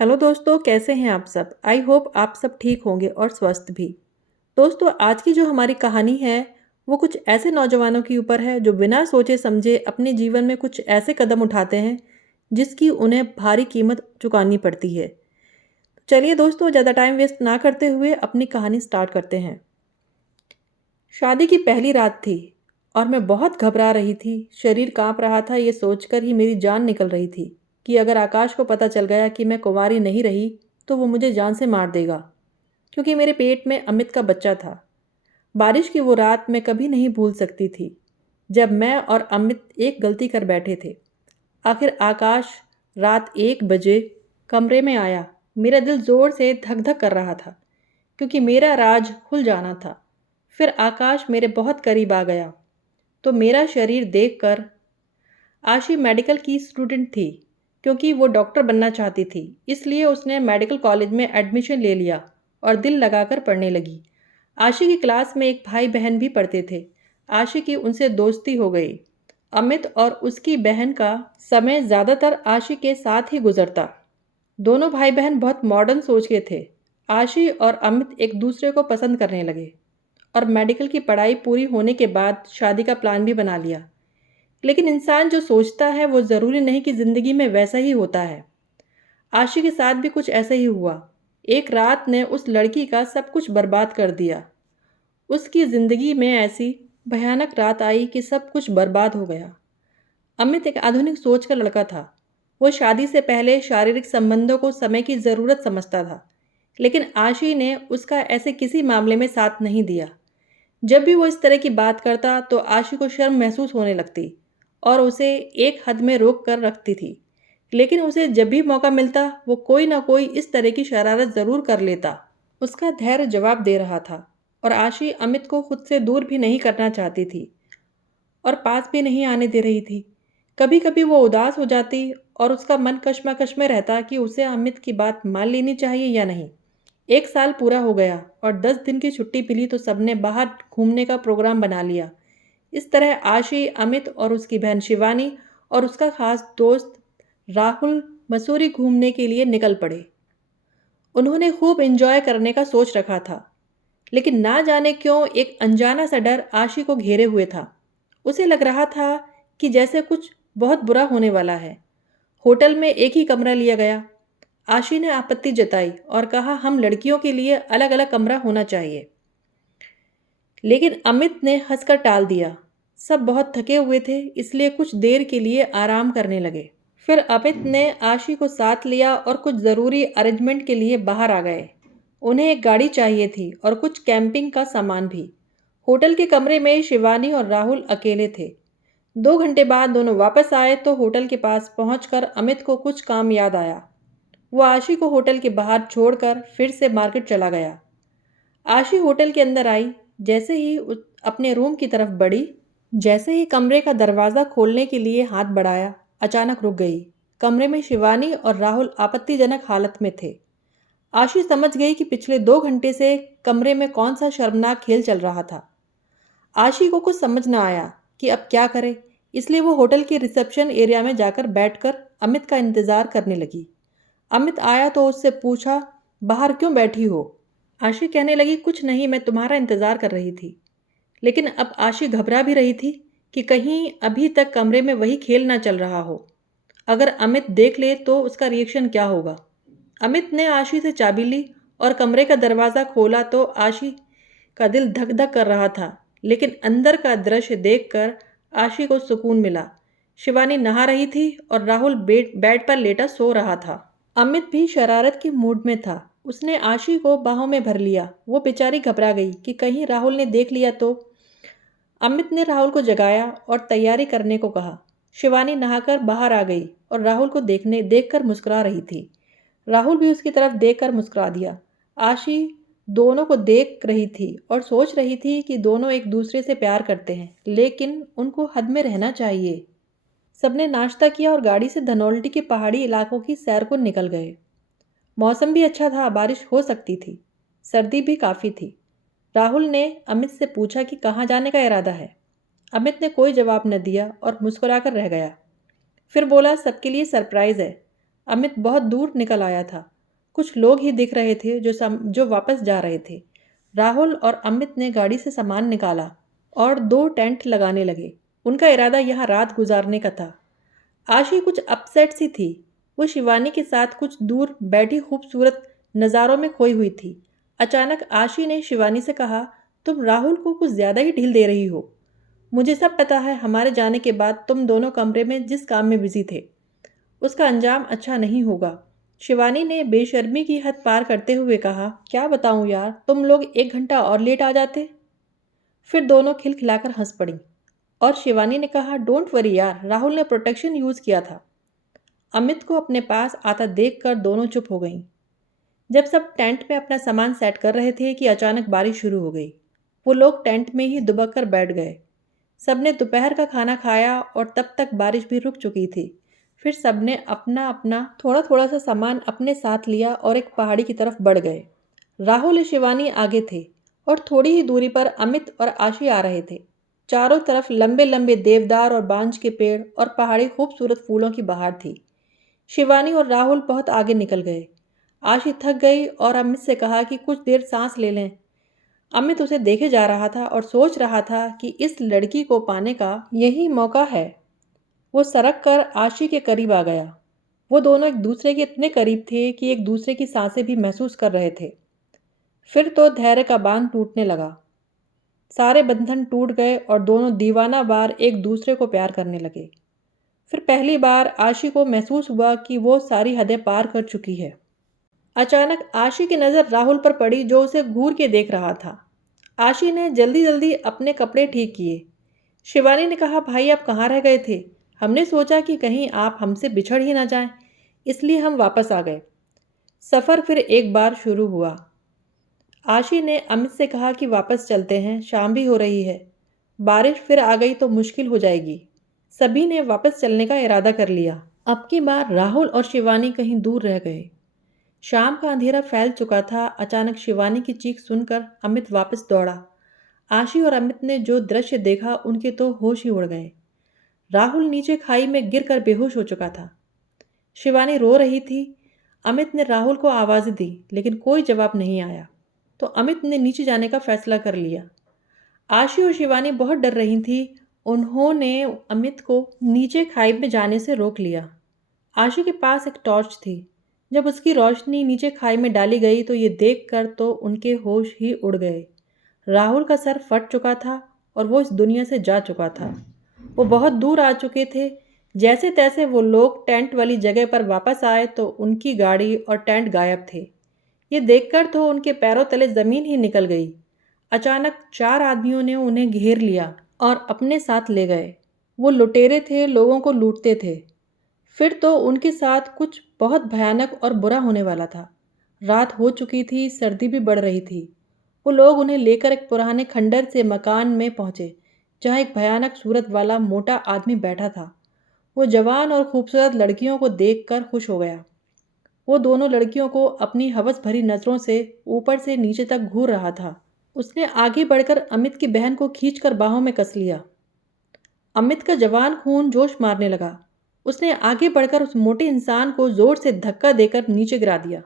Hello दोस्तों, कैसे हैं आप सब। आई होप आप सब ठीक होंगे और स्वस्थ भी। दोस्तों, आज की जो हमारी कहानी है वो कुछ ऐसे नौजवानों के ऊपर है जो बिना सोचे समझे अपने जीवन में कुछ ऐसे कदम उठाते हैं जिसकी उन्हें भारी कीमत चुकानी पड़ती है। चलिए दोस्तों, ज़्यादा टाइम वेस्ट ना करते हुए अपनी कहानी स्टार्ट करते हैं। शादी की पहली रात थी और मैं बहुत घबरा रही थी। शरीर कांप रहा था, ये सोचकर ही मेरी जान निकल रही थी कि अगर आकाश को पता चल गया कि मैं कुंवारी नहीं रही तो वो मुझे जान से मार देगा, क्योंकि मेरे पेट में अमित का बच्चा था। बारिश की वो रात मैं कभी नहीं भूल सकती थी, जब मैं और अमित एक गलती कर बैठे थे। आखिर आकाश रात 1 बजे कमरे में आया। मेरा दिल जोर से धक धक कर रहा था, क्योंकि मेरा राज खुल जाना था। फिर आकाश मेरे बहुत करीब आ गया तो मेरा शरीर देखकर, आशी मेडिकल की स्टूडेंट थी, क्योंकि वो डॉक्टर बनना चाहती थी, इसलिए उसने मेडिकल कॉलेज में एडमिशन ले लिया और दिल लगाकर पढ़ने लगी। आशी की क्लास में एक भाई बहन भी पढ़ते थे। आशी की उनसे दोस्ती हो गई। अमित और उसकी बहन का समय ज़्यादातर आशी के साथ ही गुजरता। दोनों भाई बहन बहुत मॉडर्न सोच के थे। आशी और अमित एक दूसरे को पसंद करने लगे और मेडिकल की पढ़ाई पूरी होने के बाद शादी का प्लान भी बना लिया। लेकिन इंसान जो सोचता है वो ज़रूरी नहीं कि ज़िंदगी में वैसा ही होता है। आशी के साथ भी कुछ ऐसा ही हुआ। एक रात ने उस लड़की का सब कुछ बर्बाद कर दिया। उसकी ज़िंदगी में ऐसी भयानक रात आई कि सब कुछ बर्बाद हो गया। अमित एक आधुनिक सोच का लड़का था। वो शादी से पहले शारीरिक संबंधों को समय की ज़रूरत समझता था, लेकिन आशी ने उसका ऐसे किसी मामले में साथ नहीं दिया। जब भी वो इस तरह की बात करता तो आशी को शर्म महसूस होने लगती और उसे एक हद में रोक कर रखती थी। लेकिन उसे जब भी मौका मिलता वो कोई ना कोई इस तरह की शरारत ज़रूर कर लेता। उसका धैर्य जवाब दे रहा था और आशी अमित को खुद से दूर भी नहीं करना चाहती थी और पास भी नहीं आने दे रही थी। कभी कभी वो उदास हो जाती और उसका मन कश्मकश में रहता कि उसे अमित की बात मान लेनी चाहिए या नहीं। 1 साल पूरा हो गया और 10 दिन की छुट्टी मिली तो सबने बाहर घूमने का प्रोग्राम बना लिया। इस तरह आशी, अमित और उसकी बहन शिवानी और उसका खास दोस्त राहुल मसूरी घूमने के लिए निकल पड़े। उन्होंने खूब एंजॉय करने का सोच रखा था, लेकिन ना जाने क्यों एक अनजाना सा डर आशी को घेरे हुए था। उसे लग रहा था कि जैसे कुछ बहुत बुरा होने वाला है। होटल में एक ही कमरा लिया गया। आशी ने आपत्ति जताई और कहा हम लड़कियों के लिए अलग अलग कमरा होना चाहिए, लेकिन अमित ने हंसकर टाल दिया। सब बहुत थके हुए थे, इसलिए कुछ देर के लिए आराम करने लगे। फिर अमित ने आशी को साथ लिया और कुछ ज़रूरी अरेंजमेंट के लिए बाहर आ गए। उन्हें एक गाड़ी चाहिए थी और कुछ कैंपिंग का सामान भी। होटल के कमरे में शिवानी और राहुल अकेले थे। 2 घंटे बाद दोनों वापस आए तो होटल के पास पहुंचकर अमित को कुछ काम याद आया। वो आशी को होटल के बाहर छोड़कर फिर से मार्केट चला गया। आशी होटल के अंदर आई। जैसे ही अपने रूम की तरफ बढ़ी, जैसे ही कमरे का दरवाज़ा खोलने के लिए हाथ बढ़ाया, अचानक रुक गई। कमरे में शिवानी और राहुल आपत्तिजनक हालत में थे। आशी समझ गई कि पिछले 2 घंटे से कमरे में कौन सा शर्मनाक खेल चल रहा था। आशी को कुछ समझ न आया कि अब क्या करे, इसलिए वो होटल के रिसेप्शन एरिया में जाकर बैठकर अमित का इंतज़ार करने लगी। अमित आया तो उससे पूछा, बाहर क्यों बैठी हो। आशी कहने लगी, कुछ नहीं, मैं तुम्हारा इंतज़ार कर रही थी। लेकिन अब आशी घबरा भी रही थी कि कहीं अभी तक कमरे में वही खेल ना चल रहा हो। अगर अमित देख ले तो उसका रिएक्शन क्या होगा। अमित ने आशी से चाबी ली और कमरे का दरवाज़ा खोला तो आशी का दिल धक धक कर रहा था, लेकिन अंदर का दृश्य देखकर आशी को सुकून मिला। शिवानी नहा रही थी और राहुल बेड पर लेटा सो रहा था। अमित भी शरारत के मूड में था। उसने आशी को बाहों में भर लिया। वो बेचारी घबरा गई कि कहीं राहुल ने देख लिया तो। अमित ने राहुल को जगाया और तैयारी करने को कहा। शिवानी नहाकर बाहर आ गई और राहुल को देखकर मुस्कुरा रही थी। राहुल भी उसकी तरफ देखकर मुस्कुरा दिया। आशी दोनों को देख रही थी और सोच रही थी कि दोनों एक दूसरे से प्यार करते हैं, लेकिन उनको हद में रहना चाहिए। सबने नाश्ता किया और गाड़ी से धनौल्टी के पहाड़ी इलाकों की सैर को निकल गए। मौसम भी अच्छा था, बारिश हो सकती थी। सर्दी भी काफ़ी थी। राहुल ने अमित से पूछा कि कहाँ जाने का इरादा है। अमित ने कोई जवाब न दिया और मुस्कुराकर रह गया। फिर बोला, सबके लिए सरप्राइज़ है। अमित बहुत दूर निकल आया था। कुछ लोग ही दिख रहे थे जो वापस जा रहे थे। राहुल और अमित ने गाड़ी से सामान निकाला और 2 टेंट लगाने लगे। उनका इरादा यहाँ रात गुजारने का था। आशी कुछ अपसेट सी थी। वो शिवानी के साथ कुछ दूर बैठी खूबसूरत नज़ारों में खोई हुई थी। अचानक आशी ने शिवानी से कहा, तुम राहुल को कुछ ज़्यादा ही ढील दे रही हो। मुझे सब पता है, हमारे जाने के बाद तुम दोनों कमरे में जिस काम में बिजी थे उसका अंजाम अच्छा नहीं होगा। शिवानी ने बेशर्मी की हद पार करते हुए कहा, क्या बताऊं यार, तुम लोग 1 घंटा और लेट आ जाते। फिर दोनों खिलखिलाकर हंस पड़ी और शिवानी ने कहा, डोंट वरी यार, राहुल ने प्रोटेक्शन यूज़ किया था। अमित को अपने पास आता देखकर दोनों चुप हो गईं। जब सब टेंट में अपना सामान सेट कर रहे थे कि अचानक बारिश शुरू हो गई। वो लोग टेंट में ही दुबक कर बैठ गए। सबने दोपहर का खाना खाया और तब तक बारिश भी रुक चुकी थी। फिर सबने अपना अपना थोड़ा थोड़ा सा सामान अपने साथ लिया और एक पहाड़ी की तरफ बढ़ गए। राहुल और शिवानी आगे थे और थोड़ी ही दूरी पर अमित और आशी आ रहे थे। चारों तरफ लंबे लंबे देवदार और बांज के पेड़ और पहाड़ी खूबसूरत फूलों की बहार थी। शिवानी और राहुल बहुत आगे निकल गए। आशी थक गई और अमित से कहा कि कुछ देर सांस ले लें। अमित उसे देखे जा रहा था और सोच रहा था कि इस लड़की को पाने का यही मौका है। वो सरक कर आशी के करीब आ गया। वो दोनों एक दूसरे के इतने करीब थे कि एक दूसरे की सांसें भी महसूस कर रहे थे। फिर तो धैर्य का बांध टूटने लगा। सारे बंधन टूट गए और दोनों दीवाना बार एक दूसरे को प्यार करने लगे। फिर पहली बार आशी को महसूस हुआ कि वो सारी हदें पार कर चुकी है। अचानक आशी की नज़र राहुल पर पड़ी, जो उसे घूर के देख रहा था। आशी ने जल्दी जल्दी अपने कपड़े ठीक किए। शिवानी ने कहा, भाई आप कहाँ रह गए थे? हमने सोचा कि कहीं आप हमसे बिछड़ ही ना जाएं, इसलिए हम वापस आ गए। सफ़र फिर एक बार शुरू हुआ। आशी ने अमित से कहा कि वापस चलते हैं, शाम भी हो रही है। बारिश फिर आ गई तो मुश्किल हो जाएगी। सभी ने वापस चलने का इरादा कर लिया। अब की बार राहुल और शिवानी कहीं दूर रह गए। शाम का अंधेरा फैल चुका था। अचानक शिवानी की चीख सुनकर अमित वापस दौड़ा। आशी और अमित ने जो दृश्य देखा, उनके तो होश ही उड़ गए। राहुल नीचे खाई में गिरकर बेहोश हो चुका था। शिवानी रो रही थी। अमित ने राहुल को आवाज़ दी, लेकिन कोई जवाब नहीं आया। तो अमित ने नीचे जाने का फैसला कर लिया। आशी और शिवानी बहुत डर रही थी। उन्होंने अमित को नीचे खाई में जाने से रोक लिया। आशी के पास एक टॉर्च थी। जब उसकी रोशनी नीचे खाई में डाली गई तो ये देखकर तो उनके होश ही उड़ गए। राहुल का सर फट चुका था और वो इस दुनिया से जा चुका था। वो बहुत दूर आ चुके थे। जैसे तैसे वो लोग टेंट वाली जगह पर वापस आए तो उनकी गाड़ी और टेंट गायब थे। ये देखकर तो उनके पैरों तले ज़मीन ही निकल गई। अचानक 4 आदमियों ने उन्हें घेर लिया और अपने साथ ले गए। वो लुटेरे थे, लोगों को लूटते थे। फिर तो उनके साथ कुछ बहुत भयानक और बुरा होने वाला था। रात हो चुकी थी, सर्दी भी बढ़ रही थी। वो लोग उन्हें लेकर एक पुराने खंडर से मकान में पहुंचे, जहां एक भयानक सूरत वाला मोटा आदमी बैठा था। वो जवान और खूबसूरत लड़कियों को देखकर खुश हो गया। वो दोनों लड़कियों को अपनी हवस भरी नज़रों से ऊपर से नीचे तक घूर रहा था। उसने आगे बढ़कर अमित की बहन को खींचकर बाहों में कस लिया। अमित का जवान खून जोश मारने लगा। उसने आगे बढ़कर उस मोटे इंसान को जोर से धक्का देकर नीचे गिरा दिया।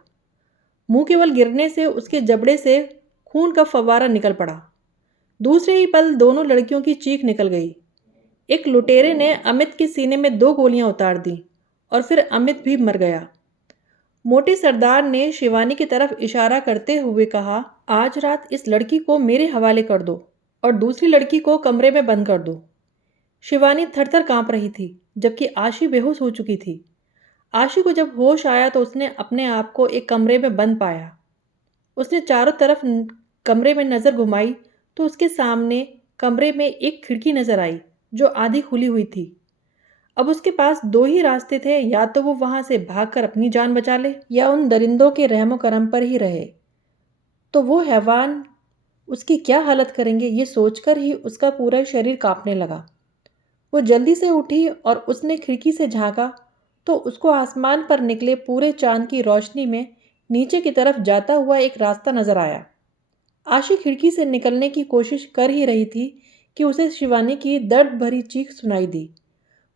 मुंह केवल गिरने से उसके जबड़े से खून का फव्वारा निकल पड़ा। दूसरे ही पल दोनों लड़कियों की चीख निकल गई। एक लुटेरे ने अमित के सीने में 2 गोलियां उतार दी और फिर अमित भी मर गया। मोटे सरदार ने शिवानी की तरफ इशारा करते हुए कहा, आज रात इस लड़की को मेरे हवाले कर दो और दूसरी लड़की को कमरे में बंद कर दो। शिवानी थरथर कांप रही थी, जबकि आशी बेहोश हो चुकी थी। आशी को जब होश आया तो उसने अपने आप को एक कमरे में बंद पाया। उसने चारों तरफ कमरे में नज़र घुमाई तो उसके सामने कमरे में एक खिड़की नज़र आई, जो आधी खुली हुई थी। अब उसके पास 2 ही रास्ते थे, या तो वो वहां से भागकर अपनी जान बचा ले या उन दरिंदों के रहमो करम पर ही रहे। तो वो हैवान उसकी क्या हालत करेंगे, ये सोचकर ही उसका पूरा शरीर कांपने लगा। वो जल्दी से उठी और उसने खिड़की से झांका तो उसको आसमान पर निकले पूरे चांद की रोशनी में नीचे की तरफ जाता हुआ एक रास्ता नजर आया। आशी खिड़की से निकलने की कोशिश कर ही रही थी कि उसे शिवानी की दर्द भरी चीख सुनाई दी।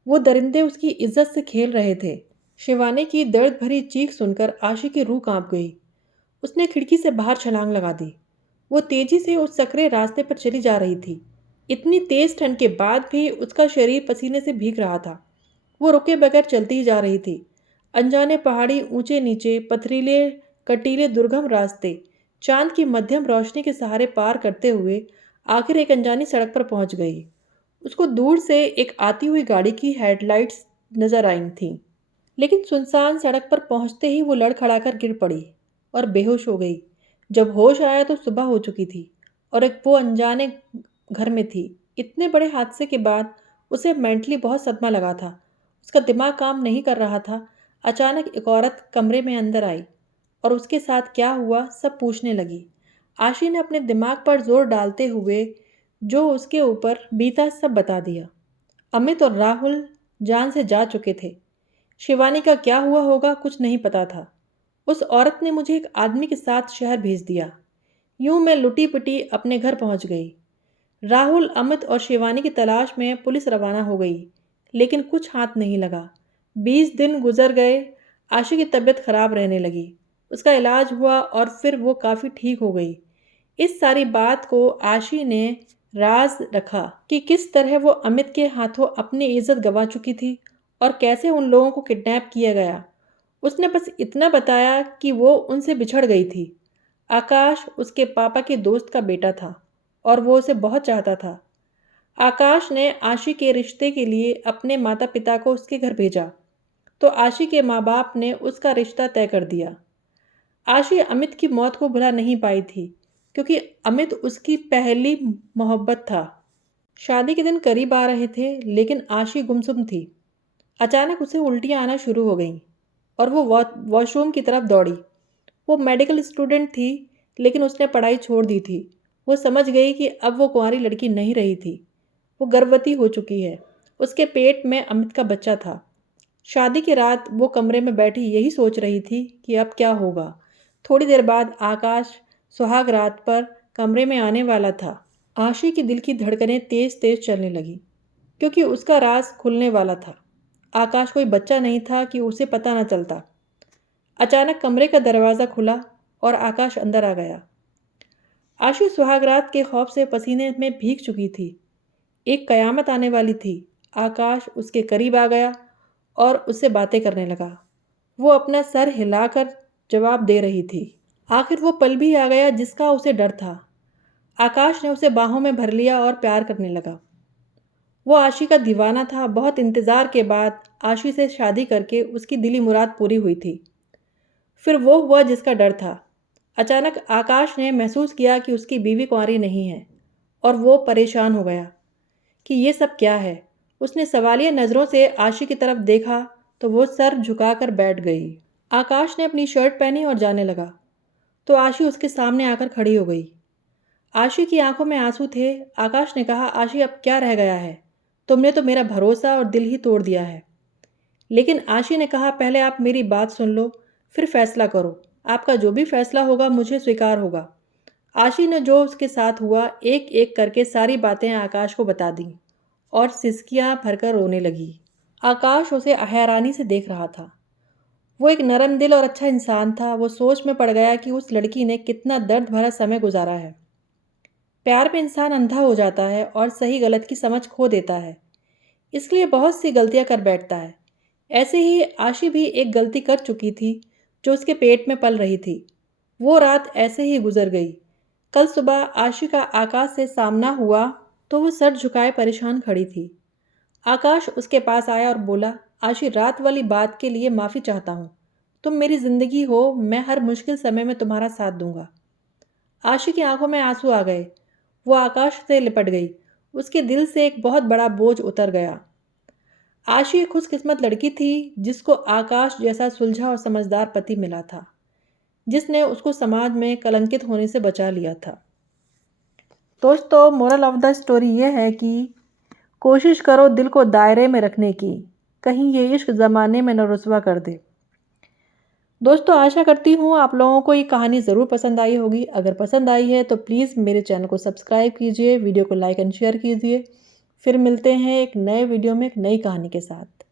वो दरिंदे उसकी इज्जत से खेल रहे थे। शिवानी की दर्द भरी चीख सुनकर आशी की रूह कांप गई। उसने खिड़की से बाहर छलांग लगा दी। वो तेजी से उस सकरे रास्ते पर चली जा रही थी। इतनी तेज ठंड के बाद भी उसका शरीर पसीने से भीग रहा था। वो रुके बगैर चलती ही जा रही थी। अनजाने पहाड़ी, ऊंचे नीचे, पथरीले, कटीले, दुर्गम रास्ते, चांद की मध्यम रोशनी के सहारे पार करते हुए आखिर एक अनजानी सड़क पर पहुंच गई। उसको दूर से एक आती हुई गाड़ी की हेडलाइट्स नजर आई थीं। लेकिन सुनसान सड़क पर पहुंचते ही वो लड़खड़ाकर गिर पड़ी और बेहोश हो गई। जब होश आया तो सुबह हो चुकी थी और एक वो अनजाने घर में थी। इतने बड़े हादसे के बाद उसे मेंटली बहुत सदमा लगा था। उसका दिमाग काम नहीं कर रहा था। अचानक एक औरत कमरे में अंदर आई और उसके साथ क्या हुआ सब पूछने लगी। आशी ने अपने दिमाग पर जोर डालते हुए जो उसके ऊपर बीता सब बता दिया। अमित और राहुल जान से जा चुके थे। शिवानी का क्या हुआ होगा कुछ नहीं पता था। उस औरत ने मुझे एक आदमी के साथ शहर भेज दिया। यूं मैं लुटी पुटी अपने घर पहुंच गई। राहुल, अमित और शिवानी की तलाश में पुलिस रवाना हो गई, लेकिन कुछ हाथ नहीं लगा। 20 दिन गुजर गए। आशी की तबीयत खराब रहने लगी। उसका इलाज हुआ और फिर वो काफ़ी ठीक हो गई। इस सारी बात को आशी ने राज रखा कि किस तरह वो अमित के हाथों अपनी इज्जत गंवा चुकी थी और कैसे उन लोगों को किडनैप किया गया। उसने बस इतना बताया कि वो उनसे बिछड़ गई थी। आकाश उसके पापा के दोस्त का बेटा था और वो उसे बहुत चाहता था। आकाश ने आशी के रिश्ते के लिए अपने माता पिता को उसके घर भेजा, तो आशी के माँ बाप ने उसका रिश्ता तय कर दिया। आशी अमित की मौत को भुला नहीं पाई थी, क्योंकि अमित उसकी पहली मोहब्बत था। शादी के दिन करीब आ रहे थे, लेकिन आशी गुमसुम थी। अचानक उसे उल्टियाँ आना शुरू हो गईं और वो वॉशरूम की तरफ दौड़ी। वो मेडिकल स्टूडेंट थी, लेकिन उसने पढ़ाई छोड़ दी थी। वो समझ गई कि अब वो कुंवारी लड़की नहीं रही थी। वो गर्भवती हो चुकी है। उसके पेट में अमित का बच्चा था। शादी की रात वो कमरे में बैठी यही सोच रही थी कि अब क्या होगा। थोड़ी देर बाद आकाश सुहाग रात पर कमरे में आने वाला था। आशी की दिल की धड़कनें तेज तेज चलने लगी, क्योंकि उसका राज खुलने वाला था। आकाश कोई बच्चा नहीं था कि उसे पता न चलता। अचानक कमरे का दरवाज़ा खुला और आकाश अंदर आ गया। आशी सुहागरात के खौफ से पसीने में भीग चुकी थी। एक कयामत आने वाली थी। आकाश उसके करीब आ गया और उससे बातें करने लगा। वो अपना सर हिलाकर जवाब दे रही थी। आखिर वो पल भी आ गया जिसका उसे डर था। आकाश ने उसे बाहों में भर लिया और प्यार करने लगा। वो आशी का दीवाना था। बहुत इंतज़ार के बाद आशी से शादी करके उसकी दिली मुराद पूरी हुई थी। फिर वो हुआ जिसका डर था। अचानक आकाश ने महसूस किया कि उसकी बीवी कुंवारी नहीं है और वो परेशान हो गया कि ये सब क्या है। उसने सवालिया नज़रों से आशी की तरफ देखा तो वो सर झुकाकर बैठ गई। आकाश ने अपनी शर्ट पहनी और जाने लगा तो आशी उसके सामने आकर खड़ी हो गई। आशी की आंखों में आंसू थे। आकाश ने कहा, आशी अब क्या रह गया है? तुमने तो मेरा भरोसा और दिल ही तोड़ दिया है। लेकिन आशी ने कहा, पहले आप मेरी बात सुन लो, फिर फैसला करो। आपका जो भी फैसला होगा मुझे स्वीकार होगा। आशी ने जो उसके साथ हुआ एक एक करके सारी बातें आकाश को बता दी और सिसकियां भरकर रोने लगी। आकाश उसे हैरानी से देख रहा था। वो एक नरम दिल और अच्छा इंसान था। वो सोच में पड़ गया कि उस लड़की ने कितना दर्द भरा समय गुजारा है। प्यार में इंसान अंधा हो जाता है और सही गलत की समझ खो देता है, इसलिए बहुत सी गलतियां कर बैठता है। ऐसे ही आशी भी एक गलती कर चुकी थी जो उसके पेट में पल रही थी। वो रात ऐसे ही गुजर गई। कल सुबह आशी का आकाश से सामना हुआ तो वो सर झुकाए परेशान खड़ी थी। आकाश उसके पास आया और बोला, आशी, रात वाली बात के लिए माफ़ी चाहता हूँ। तुम मेरी ज़िंदगी हो, मैं हर मुश्किल समय में तुम्हारा साथ दूंगा। आशी की आंखों में आंसू आ गए। वो आकाश से लिपट गई। उसके दिल से एक बहुत बड़ा बोझ उतर गया। आशी एक खुशकिस्मत लड़की थी जिसको आकाश जैसा सुलझा और समझदार पति मिला था, जिसने उसको समाज में कलंकित होने से बचा लिया था। दोस्तों, मोरल ऑफ द स्टोरी ये है कि कोशिश करो दिल को दायरे में रखने की, कहीं ये इश्क ज़माने में न रुसवा कर दे। दोस्तों, आशा करती हूँ आप लोगों को ये कहानी ज़रूर पसंद आई होगी। अगर पसंद आई है तो प्लीज़ मेरे चैनल को सब्सक्राइब कीजिए, वीडियो को लाइक एंड शेयर कीजिए। फिर मिलते हैं एक नए वीडियो में एक नई कहानी के साथ।